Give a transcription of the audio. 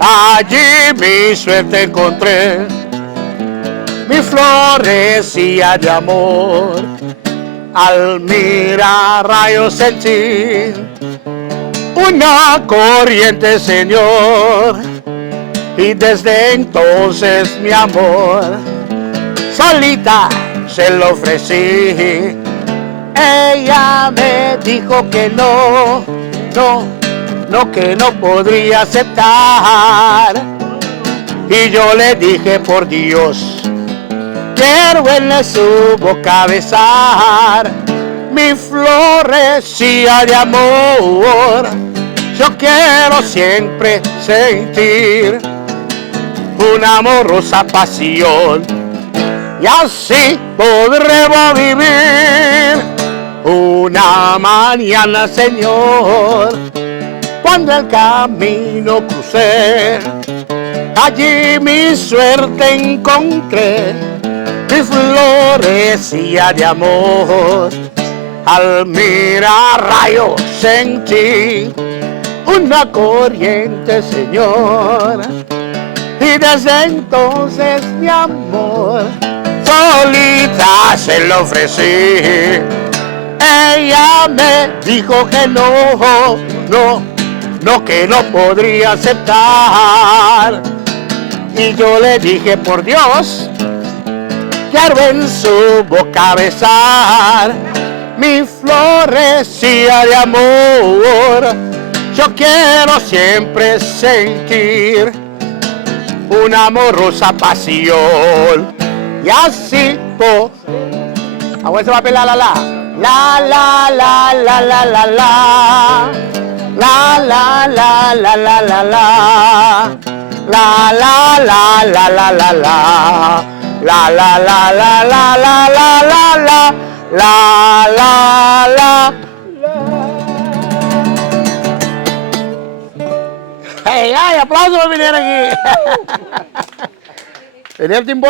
Allí mi suerte encontré, mi florecía de amor. Al mirar rayos sentí una corriente, Señor, y desde entonces mi amor solita se lo ofrecí. Ella me dijo que no, que no podría aceptar. Y yo le dije, por Dios, quiero en su boca besar. Mi florecía de amor, yo quiero siempre sentir una amorosa pasión, y así podremos vivir una mañana, Señor. Cuando el camino crucé, allí mi suerte encontré, mi florecía de amor. Al mirar rayos sentí una corriente, Señor, y desde entonces mi amor solita se lo ofrecí. Ella me dijo que que no podría aceptar. Y yo le dije, por Dios, quiero en su boca besar. Mi florecía de amor, yo quiero siempre sentir una amorosa pasión. Y así ahora se va a pelar la Hey, aplausos por venir aquí. Tenía el timbal.